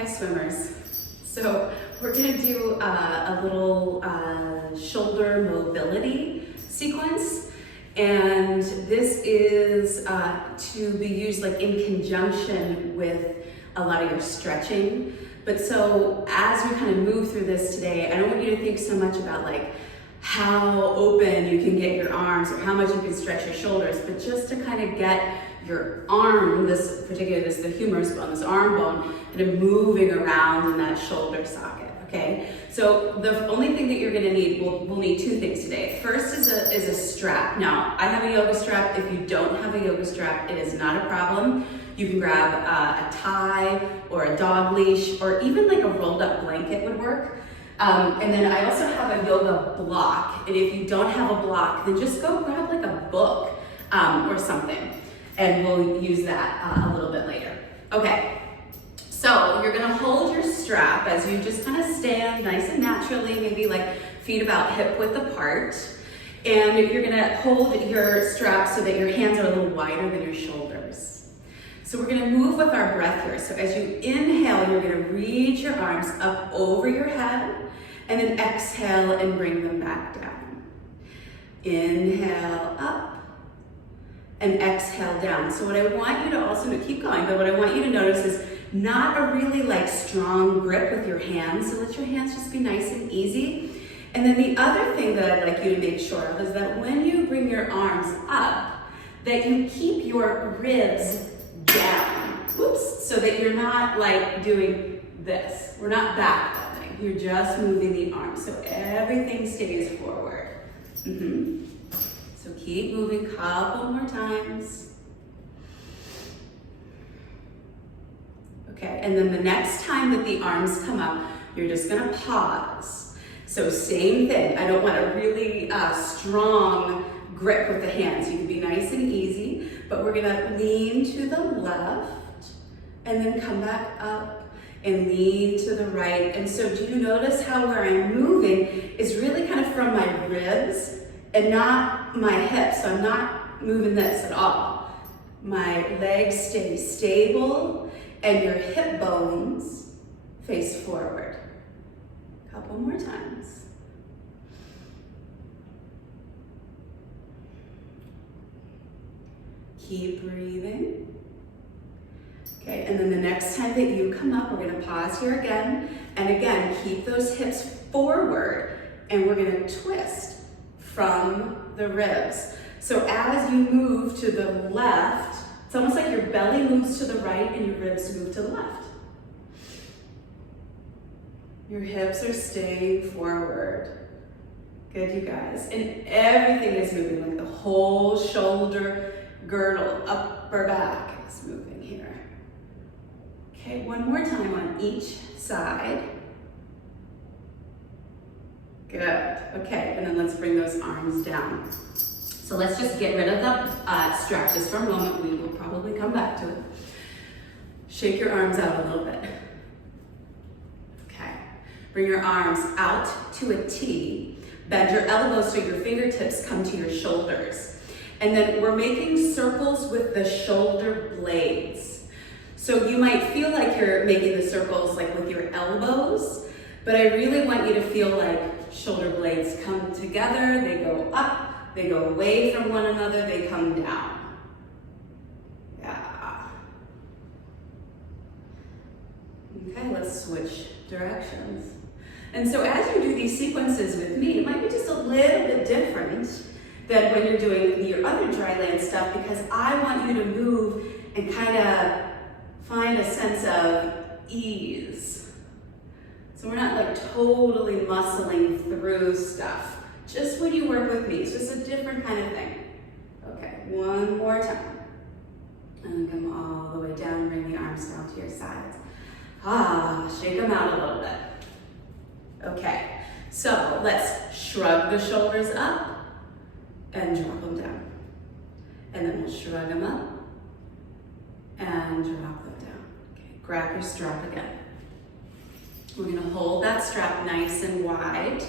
Hi swimmers. So we're gonna do a little shoulder mobility sequence. And this is to be used like in conjunction with a lot of your stretching. But so as we kind of move through this today, I don't want you to think so much about like how open you can get your arms or how much you can stretch your shoulders, but just to kind of get your arm, the humerus bone, this arm bone, kind of moving around in that shoulder socket, okay? So the only thing that you're gonna need, we'll need two things today. First is a strap. Now, I have a yoga strap. If you don't have a yoga strap, it is not a problem. You can grab a tie or a dog leash, or even like a rolled up blanket would work. And then I also have a yoga block. And if you don't have a block, then just go grab like a book or something. And we'll use that a little bit later. Okay, so you're gonna hold your strap as you just kind of stand nice and naturally, maybe like feet about hip width apart. And you're gonna hold your strap so that your hands are a little wider than your shoulders. So we're gonna move with our breath here. So as you inhale, you're gonna reach your arms up over your head, and then exhale and bring them back down. Inhale up, and exhale down. So what I want you to also keep going, but what I want you to notice is not a really like strong grip with your hands. So let your hands just be nice and easy. And then the other thing that I'd like you to make sure of is that when you bring your arms up, that you keep your ribs down. Whoops, so that you're not like doing this. We're not back bending. You're just moving the arms. So everything stays forward. So keep moving, couple more times. Okay, and then the next time that the arms come up, you're just gonna pause. So same thing, I don't want a really strong grip with the hands. You can be nice and easy, but we're gonna lean to the left and then come back up and lean to the right. And so do you notice how where I'm moving is really kind of from my ribs and not my hips? So I'm not moving this at all. My legs stay stable and your hip bones face forward. A couple more times. Keep breathing. Okay, and then the next time that you come up, we're gonna pause here again. And again, keep those hips forward and we're gonna twist from the ribs. So as you move to the left, it's almost like your belly moves to the right and your ribs move to the left. Your hips are staying forward. Good, you guys. And everything is moving, like the whole shoulder girdle, upper back is moving here. Okay, one more time on each side. Good, okay, and then let's bring those arms down. So let's just get rid of the strap just for a moment. We will probably come back to it. Shake your arms out a little bit. Okay, bring your arms out to a T. Bend your elbows so your fingertips come to your shoulders. And then we're making circles with the shoulder blades. So you might feel like you're making the circles like with your elbows, but I really want you to feel like shoulder blades come together, they go up, they go away from one another, they come down. Yeah. Okay, let's switch directions. And so as you do these sequences with me, it might be just a little bit different than when you're doing your other dry land stuff, because I want you to move and kind of find a sense of ease. So we're not like totally muscling through stuff. Just when you work with me, it's just a different kind of thing. Okay, one more time. And then come all the way down, bring the arms down to your sides. Shake them out a little bit. Okay, so let's shrug the shoulders up and drop them down. And then we'll shrug them up and drop them down. Okay, grab your strap again. We're gonna hold that strap nice and wide.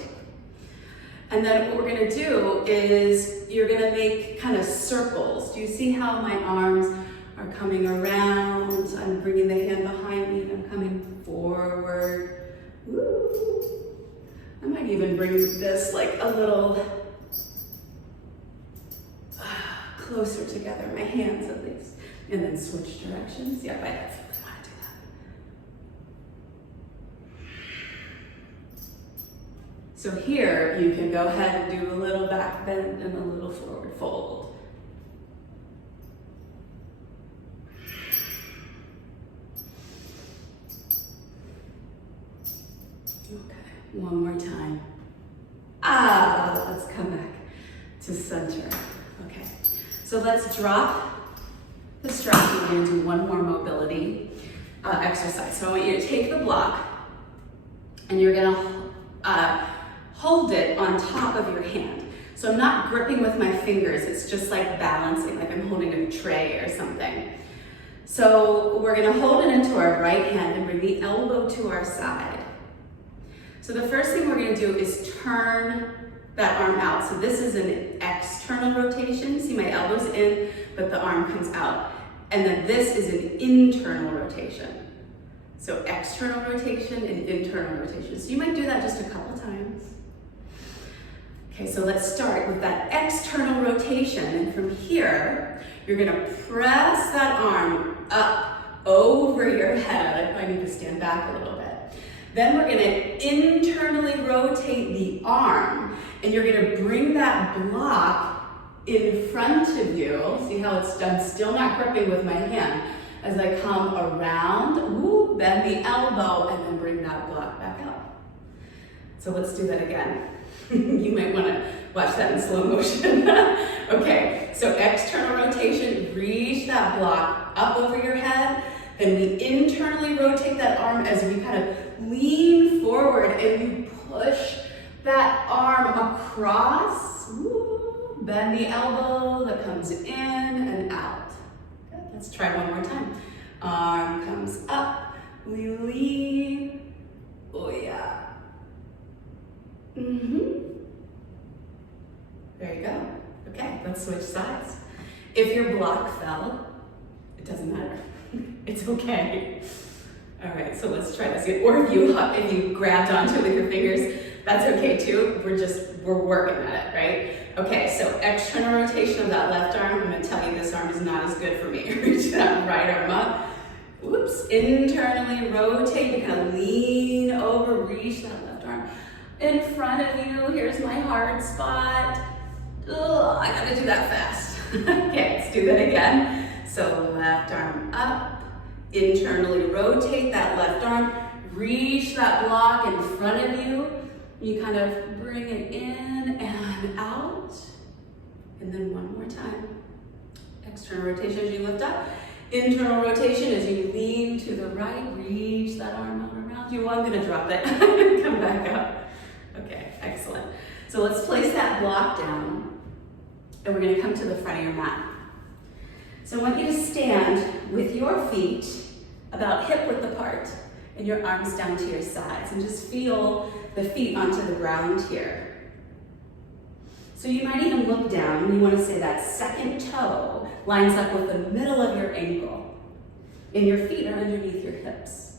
And then what we're gonna do is you're gonna make kind of circles. Do you see how my arms are coming around. I'm bringing the hand behind me and I'm coming forward. Woo. I might even bring this like a little closer together, my hands at least, and then switch directions. Yep, I definitely want to do that. So here you can go ahead and do a little back bend and a little forward fold. Okay, one more time. Let's come back to center. Okay, so let's drop the strap. We're going to do one more mobility exercise. So I want you to take the block and you're going to hold it on top of your hand. So I'm not gripping with my fingers, it's just like balancing, like I'm holding a tray or something. So we're going to hold it into our right hand and bring the elbow to our side. So the first thing we're going to do is turn that arm out. So this is an external rotation. See, my elbow's in, but the arm comes out. And then this is an internal rotation. So external rotation and internal rotation. So you might do that just a couple times. Okay, so let's start with that external rotation. And from here, you're gonna press that arm up over your head. I need to stand back a little bit. Then we're gonna internally rotate the arm, and you're gonna bring that block in front of you. See how it's done? Still not gripping with my hand. As I come around, ooh, bend the elbow, and then bring that block back up. So let's do that again. You might wanna watch that in slow motion. Okay, so external rotation, reach that block up over your head, then we internally rotate that arm as we kind of lean forward and you push that arm across. Ooh, bend the elbow that comes in and out. Good. Let's try one more time. Arm comes up, we lean. Oh yeah. There you go. Okay, let's switch sides. If your block fell, it doesn't matter. It's okay. All right, so let's try this. Or if you grabbed onto it with your fingers, that's okay too. We're working at it, right? Okay, so external rotation of that left arm. I'm gonna tell you this arm is not as good for me. Reach that right arm up. Whoops, internally rotate. You kind of lean over, reach that left arm in front of you. Here's my hard spot. Ugh, I gotta do that fast. Okay, let's do that again. So left arm up, internally rotate that left arm, reach that block in front of you. You kind of bring it in and out. And then one more time. External rotation as you lift up. Internal rotation as you lean to the right, reach that arm out around you. I'm gonna drop it, come back up. Okay, excellent. So let's place that block down and we're gonna come to the front of your mat. So I want you to stand with your feet about hip width apart and your arms down to your sides and just feel the feet onto the ground here. So you might even look down and you want to say that second toe lines up with the middle of your ankle and your feet are underneath your hips.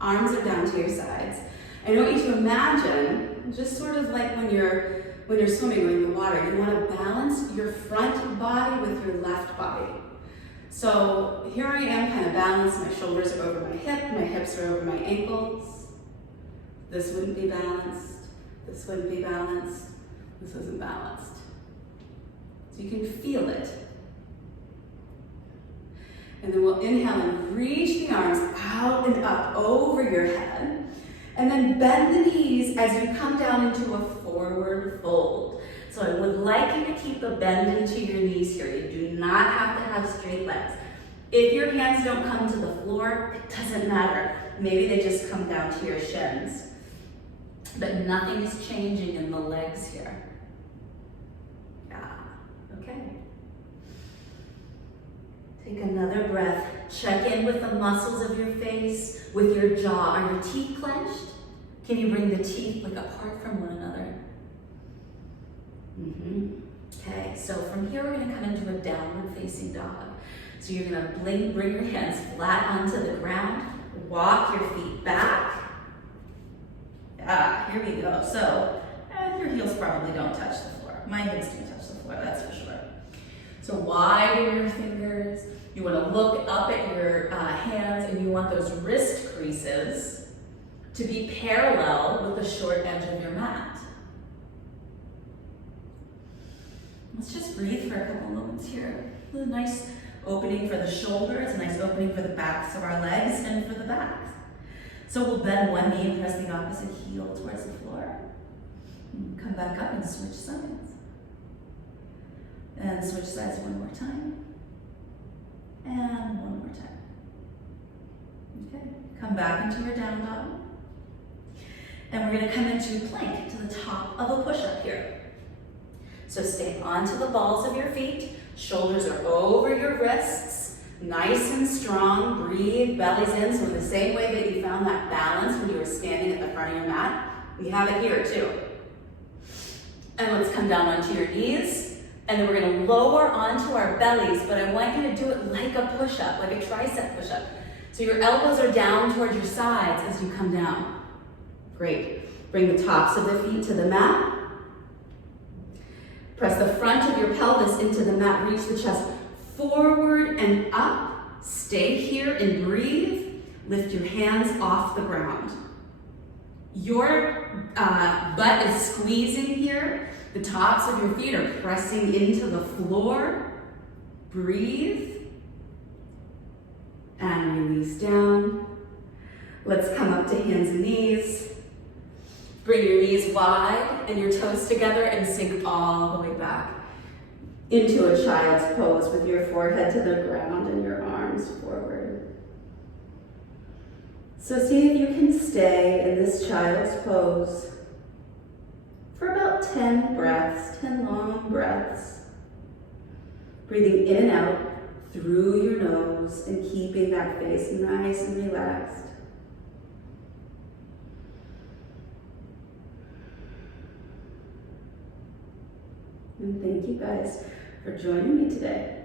Arms are down to your sides. I want you to imagine, just sort of like when you're swimming or in the water, you want to balance your front body with your left body. So here I am kind of balanced, my shoulders are over my hips are over my ankles. This wouldn't be balanced, this wouldn't be balanced, this isn't balanced. So you can feel it. And then we'll inhale and reach the arms out and up over your head. And then bend the knees as you come down into a forward fold. So I would like you to keep a bend into your knees here. You do not have to have straight legs. If your hands don't come to the floor, it doesn't matter. Maybe they just come down to your shins. But nothing is changing in the legs here. Yeah, okay. Take another breath. Check in with the muscles of your face, with your jaw. Are your teeth clenched? Can you bring the teeth like apart from one another? Okay, so from here we're going to come into a downward facing dog. So you're gonna bring your hands flat onto the ground, walk your feet back. Here we go. So your heels probably don't touch the floor. My heels do touch the floor, that's for sure. So widen your fingers. You want to look up at your hands, and you want those wrist creases to be parallel with the short edge of your mat. Let's just breathe for a couple moments here. A nice opening for the shoulders, a nice opening for the backs of our legs and for the backs. So we'll bend one knee and press the opposite heel towards the floor. Come back up and switch sides. And switch sides one more time. And one more time. Okay, come back into your down dog. And we're gonna come into plank to the top of a push-up here. So stay onto the balls of your feet. Shoulders are over your wrists. Nice and strong, breathe, bellies in. So in the same way that you found that balance when you were standing at the front of your mat, we have it here too. And let's come down onto your knees. And then we're gonna lower onto our bellies, but I want you to do it like a push-up, like a tricep push-up. So your elbows are down towards your sides as you come down. Great. Bring the tops of the feet to the mat. Press the front of your pelvis into the mat, reach the chest forward and up. Stay here and breathe. Lift your hands off the ground. Your butt is squeezing here. The tops of your feet are pressing into the floor. Breathe. And release down. Let's come up to hands and knees. Bring your knees wide and your toes together and sink all the way back into a child's pose with your forehead to the ground and your arms forward. So see if you can stay in this child's pose for about 10 breaths, 10 long breaths. Breathing in and out through your nose and keeping that face nice and relaxed. And thank you guys for joining me today.